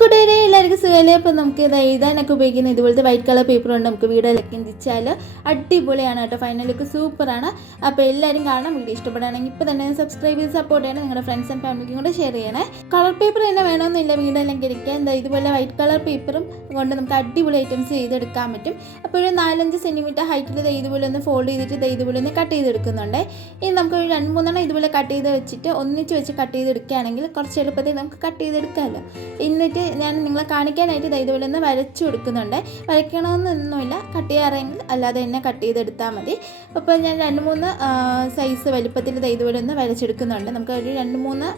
കൂട്ടുകാരെ എല്ലാവർക്കും സുഖമല്ലേ. അപ്പോൾ നമുക്ക് ഇത് എഴുതാനൊക്കെ ഉപയോഗിക്കുന്ന ഇതുപോലത്തെ വൈറ്റ് കളർ പേപ്പർ കൊണ്ട് നമുക്ക് വീഡിയോയിലൊക്കെ എന്തിച്ചാൽ അടിപൊളിയാണ് കേട്ടോ. ഫൈനൽ ലുക്ക് സൂപ്പറാണ്. അപ്പോൾ എല്ലാവരും കാണാം. വീഡിയോ ഇഷ്ടപ്പെടുകയാണെങ്കിൽ ഇപ്പോൾ തന്നെ സബ്സ്ക്രൈബ് ചെയ്ത് സപ്പോർട്ട് ചെയ്യണം. നിങ്ങളുടെ ഫ്രണ്ട്സ് ആൻഡ് ഫാമിലിക്കും കൂടെ ഷെയർ ചെയ്യണേ. കളർ പേപ്പർ തന്നെ വേണമെന്നില്ല വീഡിയോയിലൊക്കെ ഇരിക്കാൻ. എന്താ ഇതുപോലെ വൈറ്റ് കളർ പേപ്പറും കൊണ്ട് നമുക്ക് അടിപൊളി ഐറ്റംസ് ചെയ്തെടുക്കാൻ പറ്റും. അപ്പോൾ ഒരു 4-5 സെൻറ്റിമീറ്റർ ഹൈറ്റിൽ ഇതുപോലെ ഒന്ന് ഫോൾഡ് ചെയ്തിട്ട് ഇതുപോലെ ഒന്ന് കട്ട് ചെയ്തെടുക്കുന്നുണ്ട്. ഇനി നമുക്ക് ഒരു 2-3 ഇതുപോലെ കട്ട് ചെയ്ത് വെച്ചിട്ട് ഒന്നിച്ച് വെച്ച് കട്ട് ചെയ്തെടുക്കുകയാണെങ്കിൽ കുറച്ച് എളുപ്പത്തിൽ നമുക്ക് കട്ട് ചെയ്തെടുക്കാമല്ലോ. എന്നിട്ട് ഞാൻ നിങ്ങളെ കാണിക്കാനായിട്ട് ഇതുപോലെ ഒന്ന് വരച്ചു കൊടുക്കുന്നുണ്ട്. വരയ്ക്കണമെന്നൊന്നുമില്ല, കട്ട് ചെയ്യാറെങ്കിൽ അല്ലാതെ തന്നെ കട്ട് ചെയ്തെടുത്താൽ മതി. അപ്പോൾ ഞാൻ 2-3 സൈസ് വലിപ്പത്തിൽ ഇതുപോലെ ഒന്ന് വരച്ചെടുക്കുന്നുണ്ട്. നമുക്ക് ഒരു 2-3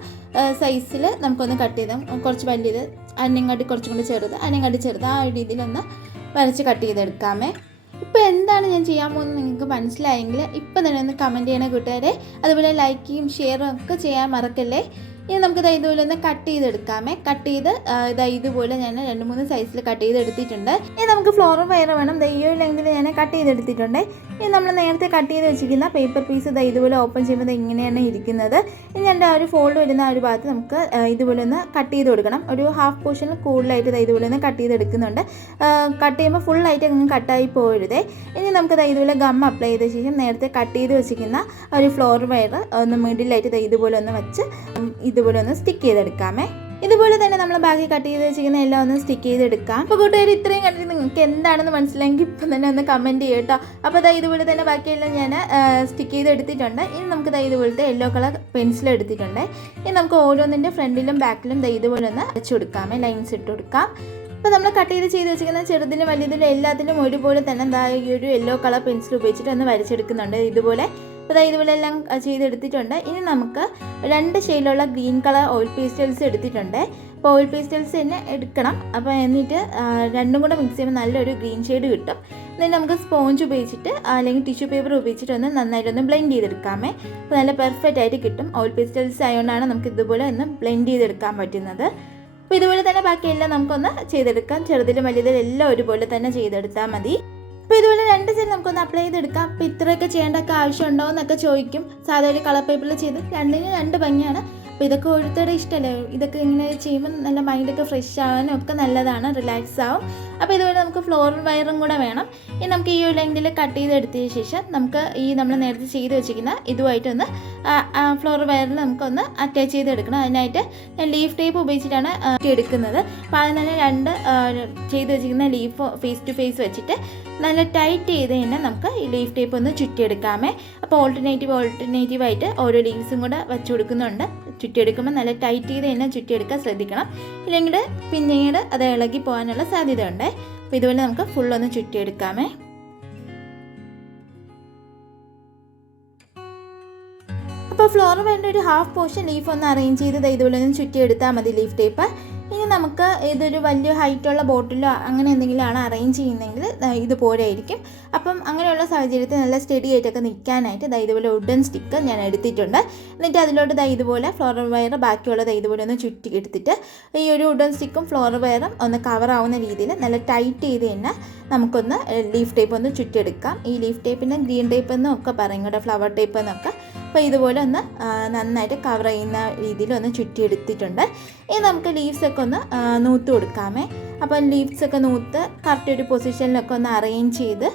സൈസിൽ നമുക്കൊന്ന് കട്ട് ചെയ്താൽ കുറച്ച് വലിയത്, അന്നങ്ങാട്ടി കുറച്ചും കൂടി ചെറുത്, അന്നങ്ങാട്ടി ചെറുത്, ആ ഒരു രീതിയിലൊന്ന് വരച്ച് കട്ട് ചെയ്തെടുക്കാമേ. ഇപ്പോൾ എന്താണ് ഞാൻ ചെയ്യാൻ പോകുന്നത് നിങ്ങൾക്ക് മനസ്സിലായെങ്കിൽ ഇപ്പം തന്നെ ഒന്ന് കമൻറ്റ് ചെയ്യണേ കൂട്ടുകാരെ. അതുപോലെ ലൈക്കും ഷെയറും ഒക്കെ ചെയ്യാൻ മറക്കല്ലേ. ഇനി നമുക്ക് ഇതുപോലെ ഒന്ന് കട്ട് ചെയ്തെടുക്കാമേ. കട്ട് ചെയ്ത് ഇതുപോലെ ഞാൻ 2-3 സൈസിൽ കട്ട് ചെയ്തെടുത്തിട്ടുണ്ട്. ഇനി നമുക്ക് ഫ്ലോറൽ വയർ വേണം. ഈ ഒരു ലെങ്തിൽ ഞാൻ കട്ട് ചെയ്തെടുത്തിട്ടുണ്ട്. ഇനി നമ്മൾ നേരത്തെ കട്ട് ചെയ്ത് വെച്ചിരിക്കുന്ന പേപ്പർ പീസ് ഇതുപോലെ ഓപ്പൺ ചെയ്യുമ്പോൾ ഇങ്ങനെയാണ് ഇരിക്കുന്നത്. ഇനി എൻ്റെ ആ ഒരു ഫോൾഡ് വരുന്ന ആ ഒരു ഭാഗത്ത് നമുക്ക് ഇതുപോലെ ഒന്ന് കട്ട് ചെയ്ത് കൊടുക്കണം. ഒരു ഹാഫ് പോർഷനിൽ കൂടുതലായിട്ട് ഇതുപോലെ ഒന്ന് കട്ട് ചെയ്തെടുക്കുന്നുണ്ട്. കട്ട് ചെയ്യുമ്പോൾ ഫുള്ളായിട്ട് അങ്ങ് കട്ടായി പോകരുതേ. ഇനി നമുക്ക് ഇതുപോലെ ഗം അപ്ലൈ ചെയ്ത ശേഷം നേരത്തെ കട്ട് ചെയ്ത് വെച്ചിരിക്കുന്ന ഒരു ഫ്ലോറൽ വയർ ഒന്ന് മിഡിലായിട്ട് ഇതുപോലെ ഒന്ന് വെച്ച് ഇതുപോലെ ഒന്ന് സ്റ്റിക്ക് ചെയ്തെടുക്കാമേ. ഇതുപോലെ തന്നെ നമ്മൾ ബാക്കി കട്ട് ചെയ്ത് വെച്ചിരിക്കുന്ന എല്ലാം ഒന്ന് സ്റ്റിക്ക് ചെയ്തെടുക്കാം. അപ്പോൾ കൂട്ടുകാർ ഇത്രയും കണ്ടിട്ട് നിങ്ങൾക്ക് എന്താണെന്ന് മനസ്സിലായെങ്കിൽ ഇപ്പം തന്നെ ഒന്ന് കമൻറ്റ് ചെയ്യും കേട്ടോ. അപ്പോൾ ഇതുപോലെ തന്നെ ബാക്കിയെല്ലാം ഞാൻ സ്റ്റിക്ക് ചെയ്തെടുത്തിട്ടുണ്ട്. ഇനി നമുക്ക് ഇതുപോലത്തെ യെല്ലോ കളർ പെൻസിൽ എടുത്തിട്ടുണ്ട്. ഇനി നമുക്ക് ഓരോന്നിൻ്റെ ഫ്രണ്ടിലും ബാക്കിലും ഇതുപോലെ ഒന്ന് വെച്ച് കൊടുക്കാമേ, ലൈൻസ് ഇട്ട് കൊടുക്കാം. അപ്പോൾ നമ്മൾ കട്ട് ചെയ്ത് വെച്ചിരിക്കുന്ന ചെറുതിലും വലിയതിലും എല്ലാത്തിലും ഒരുപോലെ തന്നെ ഈ ഒരു യെല്ലോ കളർ പെൻസിൽ ഉപയോഗിച്ചിട്ട് ഒന്ന് വരച്ചെടുക്കുന്നുണ്ട് ഇതുപോലെ. അപ്പോൾ ഇതുപോലെ എല്ലാം ചെയ്തെടുത്തിട്ടുണ്ട്. ഇനി നമുക്ക് 2 ഷെയ്ഡിലുള്ള ഗ്രീൻ കളർ ഓയിൽ പേസ്റ്റൽസ് എടുത്തിട്ടുണ്ട്. അപ്പോൾ ഓയിൽ പേസ്റ്റൽസ് തന്നെ എടുക്കണം. അപ്പോൾ എന്നിട്ട് രണ്ടും കൂടെ മിക്സ് ചെയ്യുമ്പോൾ നല്ലൊരു ഗ്രീൻ ഷെയ്ഡ് കിട്ടും. എന്നിട്ട് നമുക്ക് സ്പോഞ്ച് ഉപയോഗിച്ചിട്ട് അല്ലെങ്കിൽ ടിഷ്യൂ പേപ്പർ ഉപയോഗിച്ചിട്ട് ഒന്ന് നന്നായിട്ടൊന്ന് ബ്ലെൻഡ് ചെയ്തെടുക്കാമേ. അപ്പോൾ നല്ല പെർഫെക്റ്റ് ആയിട്ട് കിട്ടും. ഓയിൽ പേസ്റ്റൽസ് ആയതുകൊണ്ടാണ് നമുക്ക് ഇതുപോലെ ഒന്ന് ബ്ലെൻഡ് ചെയ്തെടുക്കാൻ പറ്റുന്നത്. അപ്പോൾ ഇതുപോലെ തന്നെ ബാക്കിയെല്ലാം നമുക്കൊന്ന് ചെയ്തെടുക്കാം. ചെറുതിലും വലിയതിലും എല്ലാം ഒരുപോലെ തന്നെ ചെയ്തെടുത്താൽ മതി. അപ്പോൾ ഇതുപോലെ 2 സൈഡ് നമുക്കൊന്ന് അപ്ലൈ ചെയ്തെടുക്കാം. അപ്പോൾ ഇത്രയൊക്കെ ചെയ്യേണ്ടൊക്കെ ആവശ്യമുണ്ടോ എന്നൊക്കെ ചോദിക്കും. സാധാരണ കളർ പേപ്പറിൽ ചെയ്ത് 2 ഭംഗിയാണ്. അപ്പോൾ ഇതൊക്കെ ഓരോരുത്തരുടെ ഇഷ്ടമല്ലേ. ഇതൊക്കെ ഇങ്ങനെ ചെയ്യുമ്പോൾ നല്ല മൈൻഡൊക്കെ ഫ്രഷ് ആവാനും ഒക്കെ നല്ലതാണ്, റിലാക്സ് ആവും. അപ്പോൾ ഇതുപോലെ നമുക്ക് ഫ്ലോറൽ വയറും കൂടെ വേണം. ഇനി നമുക്ക് ഈ ഒരു ലെങ്തിൽ കട്ട് ചെയ്തെടുത്തതിന് ശേഷം നമുക്ക് നമ്മൾ നേരത്തെ ചെയ്ത് വെച്ചിരിക്കുന്ന ഇതുമായിട്ടൊന്ന് ഫ്ലോറൽ വയറിൽ നമുക്കൊന്ന് അറ്റാച്ച് ചെയ്തെടുക്കണം. അതിനായിട്ട് ഞാൻ ലീഫ് ടേപ്പ് ഉപയോഗിച്ചിട്ടാണ് എടുക്കുന്നത്. അപ്പോൾ അതിന് തന്നെ 2 ചെയ്ത് വെച്ചിരിക്കുന്ന ലീഫ് ഫേസ് ടു ഫേസ് വെച്ചിട്ട് നല്ല ടൈറ്റ് ചെയ്ത് തന്നെ നമുക്ക് ഈ ലീഫ് ടേപ്പ് ഒന്ന് ചുറ്റിയെടുക്കാമേ. അപ്പോൾ ഓൾട്ടർനേറ്റീവായിട്ട് ഓരോ ലീവ്സും കൂടെ വെച്ച് കൊടുക്കുന്നുണ്ട്. ചുറ്റിയെടുക്കുമ്പോൾ നല്ല ടൈറ്റ് ചെയ്ത് തന്നെ ചുറ്റിയെടുക്കാൻ ശ്രദ്ധിക്കണം. ഇല്ലെങ്കിൽ പിന്നീട് അത് ഇളകി പോകാനുള്ള സാധ്യതയുണ്ട്. അപ്പോൾ ഇതുപോലെ നമുക്ക് ഫുള്ളൊന്ന് ചുറ്റിയെടുക്കാമേ. അപ്പോൾ ഫ്ലോറൽ വേണ്ട ഒരു ഹാഫ് പോർഷൻ ലീഫ് ഒന്ന് അറേഞ്ച് ചെയ്ത് ഇതുപോലെ ഒന്ന് ചുറ്റിയെടുത്താൽ മതി ലീഫ് ടേപ്പ്. ഇനി നമുക്ക് ഇതൊരു വലിയ ഹൈറ്റുള്ള ബോട്ടിലോ അങ്ങനെ എന്തെങ്കിലും ആണ് അറേഞ്ച് ചെയ്യുന്നതെങ്കിൽ ഇതുപോലെ ആയിരിക്കും. അപ്പം അങ്ങനെയുള്ള സാഹചര്യത്തിൽ നല്ല സ്റ്റഡി ആയിട്ടൊക്കെ നിൽക്കാനായിട്ട് ഇതുപോലെ വുഡൻ സ്റ്റിക്ക് ഞാൻ എടുത്തിട്ടുണ്ട്. എന്നിട്ട് അതിലോട്ട് ഇതുപോലെ ഫ്ലോറൽ വയർ ബാക്കിയുള്ളത് ഇതുപോലെ ഒന്ന് ചുറ്റി എടുത്തിട്ട് ഈ ഒരു വുഡൻ സ്റ്റിക്കും ഫ്ലോറൽ വയറും ഒന്ന് കവർ ആവുന്ന രീതിയിൽ നല്ല ടൈറ്റ് ചെയ്ത് തന്നെ നമുക്കൊന്ന് ലീഫ് ടേപ്പ് ഒന്ന് ചുറ്റിയെടുക്കാം. ഈ ലീഫ് ടേപ്പിന് ഗ്രീൻ ടേപ്പ് എന്നൊക്കെ പറയും കേട്ടോ, ഫ്ലവർ ടേപ്പ് എന്നൊക്കെ. അപ്പോൾ ഇതുപോലെ ഒന്ന് നന്നായിട്ട് കവർ ചെയ്യുന്ന രീതിയിൽ ഒന്ന് ചുറ്റിയെടുത്തിട്ടുണ്ട്. ഇനി നമുക്ക് ലീവ്സൊക്കെ ഒന്ന് നൂത്ത് കൊടുക്കാമേ. അപ്പോൾ ലീവ്സൊക്കെ നൂത്ത് കറക്റ്റ് ഒരു പൊസിഷനിലൊക്കെ ഒന്ന് അറേഞ്ച് ചെയ്ത്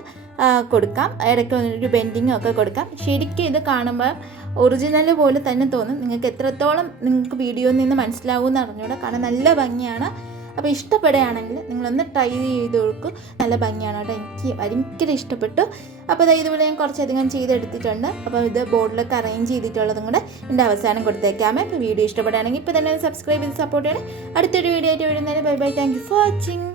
കൊടുക്കാം. ഇടയ്ക്ക് ഒരു ബെൻഡിങ് ഒക്കെ കൊടുക്കാം. ശരിക്കും ഇത് കാണുമ്പോൾ ഒറിജിനൽ പോലെ തന്നെ തോന്നും. നിങ്ങൾക്ക് എത്രത്തോളം നിങ്ങൾക്ക് വീഡിയോയിൽ നിന്ന് മനസ്സിലാവുമെന്ന് അറിഞ്ഞൂടെ, കാരണം നല്ല ഭംഗിയാണ്. അപ്പോൾ ഇഷ്ടപ്പെടുകയാണെങ്കിൽ നിങ്ങളൊന്ന് ട്രൈ ചെയ്ത് കൊടുക്കും. നല്ല ഭംഗിയാണ് കേട്ടോ, എനിക്ക് ഭയങ്കര ഇഷ്ടപ്പെട്ടു. അപ്പോൾ ഇതുപോലെ ഞാൻ കുറച്ചധികം ചെയ്തെടുത്തിട്ടുണ്ട്. അപ്പോൾ ഇത് ബോർഡിലൊക്കെ അറേഞ്ച് ചെയ്തിട്ടുള്ളതും കൂടെ എൻ്റെ അവസാനം കൊടുത്തേക്കാമേ. അപ്പോൾ വീഡിയോ ഇഷ്ടപ്പെടുകയാണെങ്കിൽ ഇപ്പോൾ തന്നെ സബ്സ്ക്രൈബ് ചെയ്ത് സപ്പോർട്ട് ചെയ്യണം. അടുത്തൊരു വീഡിയോ ആയിട്ട് വരുന്നതിന് bye bye. Thank you for watching.